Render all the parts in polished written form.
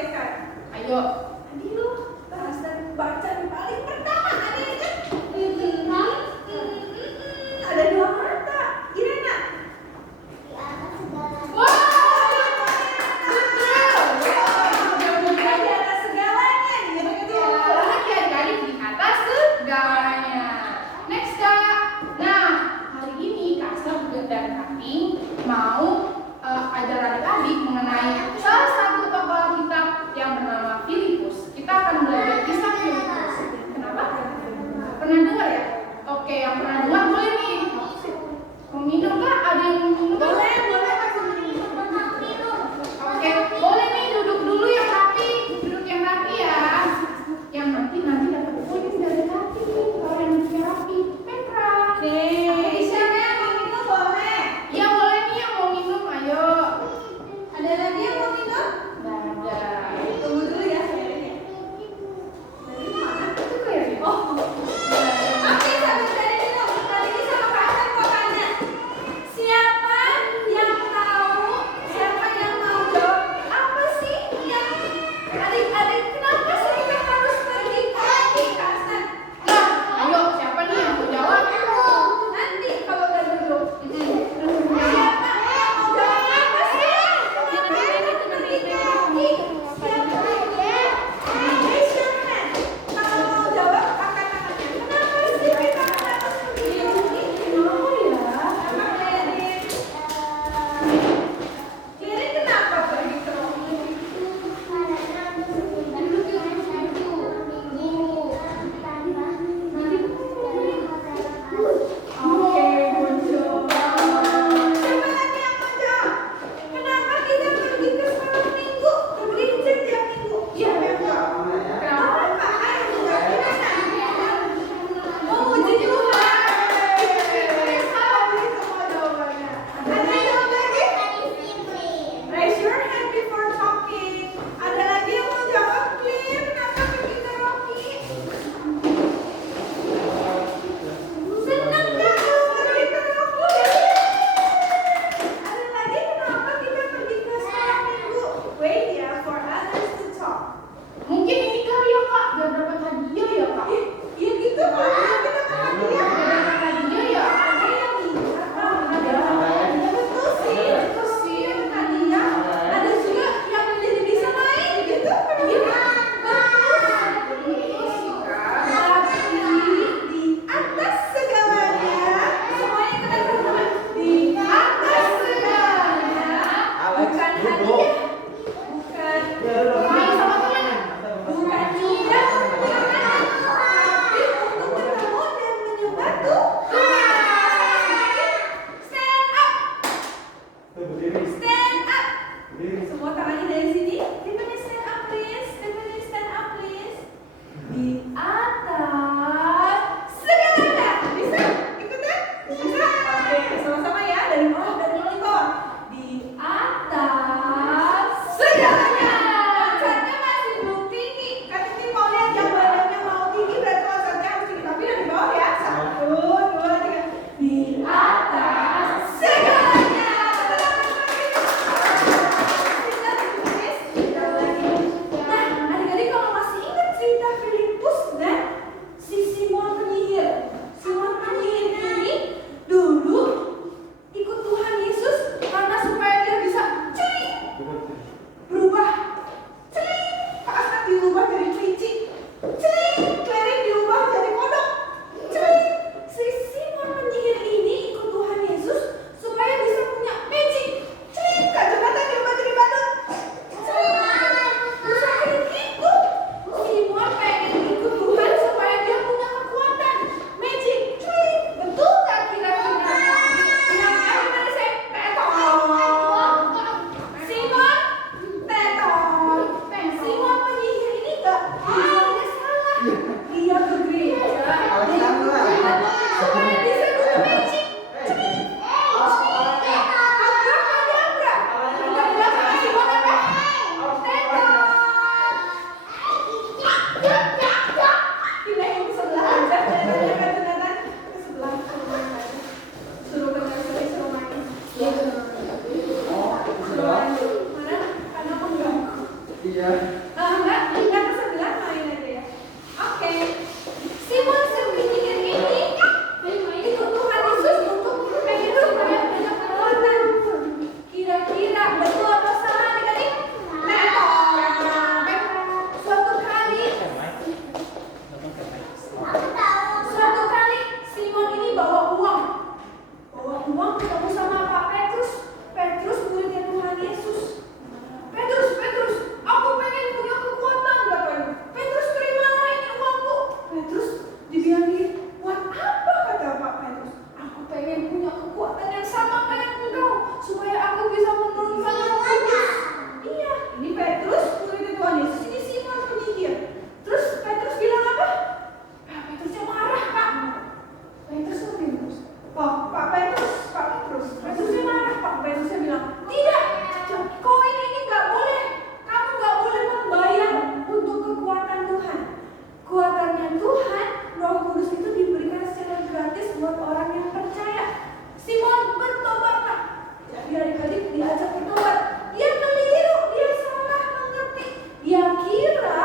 contekan. Ayo. Aduh, bahasa bacaan paling pertama ada yang kan? Ada dua mata. Irena. Di atas segala. Di atas segalanya gitu. Lagi adik-adik di atas segalanya. Next Kak. Nah, hari ini Kak Asna dan Kak Pink mau ajar adik-adik mengenai salah satu tokoh Alkitab yang bernama Filipus. Enggak ke sebelah main aja ya. Oke. Simon penyihir ini itu Tuhan Yesus untuk pengen supaya punya kekuatan. Kira-kira betul atau salah adik-adik? Suatu kali Simon ini bawa uang ketemu sama Pak Petrus. Petrus muridnya Tuhan Yesus. Petrus, aku pengen punya kekuatan katanya. Petrus, terimalah ini uangku. Petrus dibilang gini, buat apa kata Pak Petrus? Aku pengen punya kekuatan yang sama kayak engkau supaya aku bisa menurunkan Roh Kudus. Iya, ini Petrus muridnya Tuhan Yesus, ini Simon penyihir. Terus Petrus bilang apa? Petrusnya marah Kak. Petrus tuh Petrus. Pak Petrusnya marah. Pak Petrusnya bilang, tidak, kau ini nggak boleh. Kamu nggak boleh membayar untuk kekuatan Tuhan. Kekuatannya Tuhan, Roh Kudus itu diberikan secara gratis buat orang yang percaya. Simon bertobatlah. Jadi adik-adik diajak bertobat. Dia keliru, dia salah mengerti. Dia kira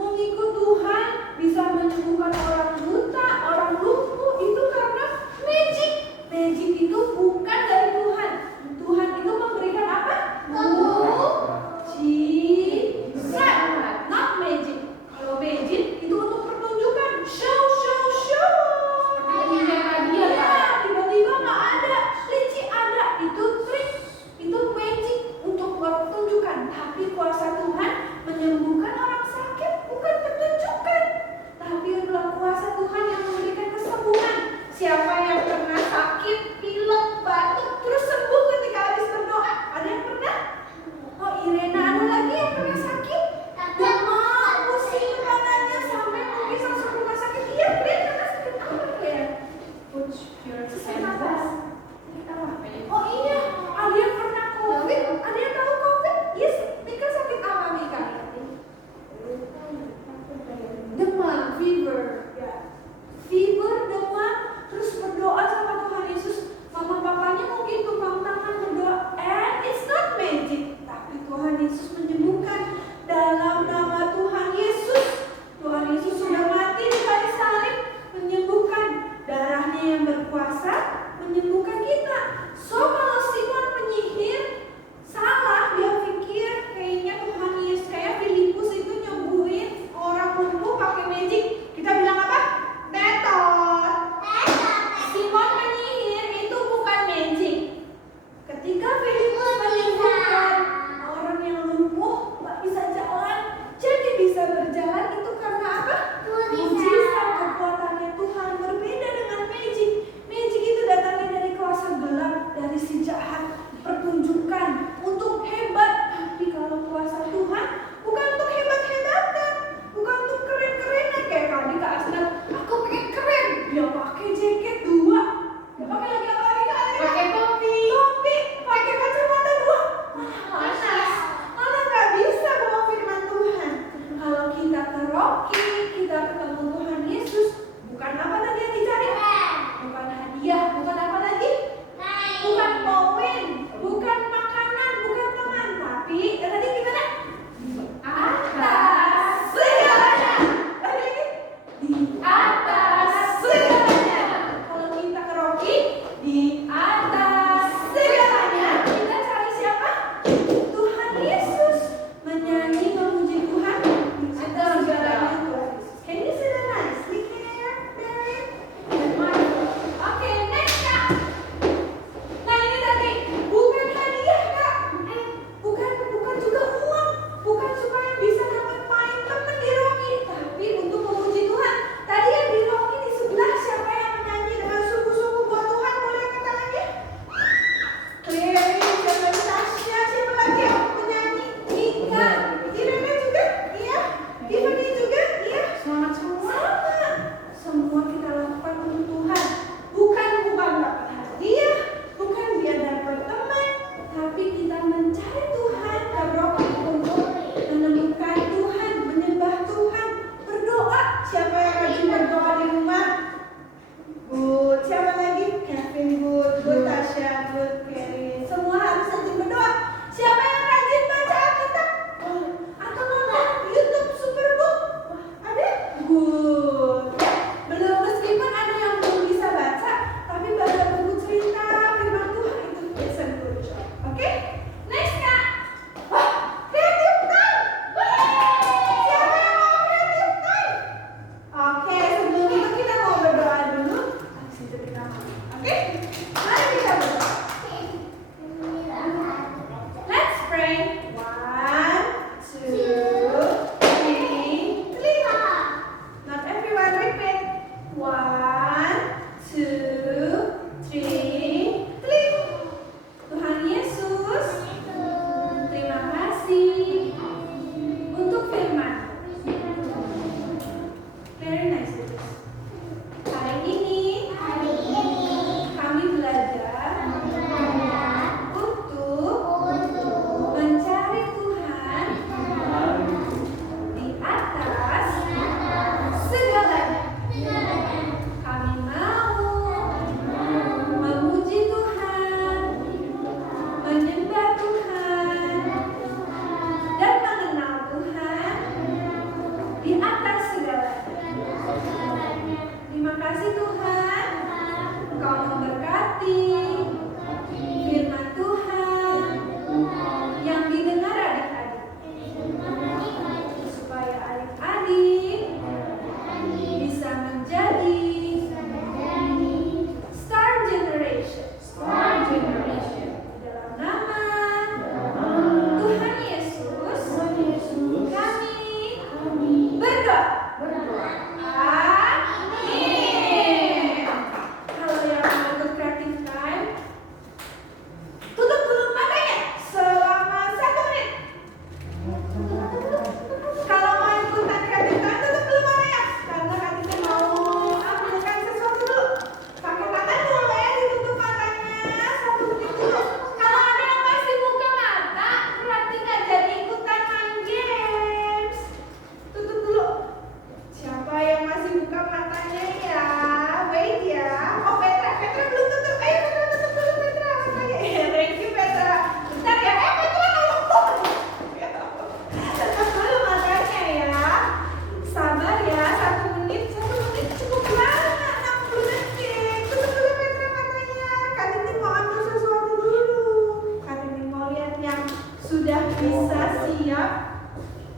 mengikut Tuhan bisa menyembuhkan orang buta, orang lumpuh itu karena magic. Magic itu bukan dari Tuhan. Tuhan itu memberikan apa? Mujizat, not magic. Kalau magic itu untuk pertunjukan, show. Ya, tiba-tiba nggak ada, licin ada, itu trik, itu magic untuk pertunjukan. Tapi kuasa Tuhan menyembuhkan orang sakit bukan pertunjukan, tapi adalah kuasa Tuhan yang memberikan kesembuhan. Siapa yang pernah sakit, pilek, batuk, terus sembuh ketika habis berdoa? Ada yang pernah? Oh, Irena, ada lagi yang pernah sakit? Demam, pusing kepalanya sampai mungkin langsung ke rumah sakit. Iya, Glenn pernah sakit apa Glenn? Sesak nafas. Oh iya, ada yang pernah COVID? Ada yang tahu COVID? Yes, Mika sakit apa Mika? Demam, fever. Ya. Fever, demam, terus berdoa sama Tuhan Yesus. Mama papanya mungkin tumpang tangan berdoa. And it's not magic. Tapi Tuhan Yesus menyembuhkan dalam nama Tuhan Yesus. Tuhan Yesus sudah mati di kayu salib, menyembuhkan. Darahnya yang berkuasa menyembuhkan kita. So kalau Simon penyihir salah, dia pikir kayaknya Tuhan Yesus kayak Filipus itu nyembuhin orang lumpuh pakai magic. Kita bilang apa? Metode. Simon penyihir itu bukan magic. Ketika Filipus menyembuhkan orang yang lumpuh nggak bisa jalan,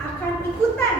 akan ikutan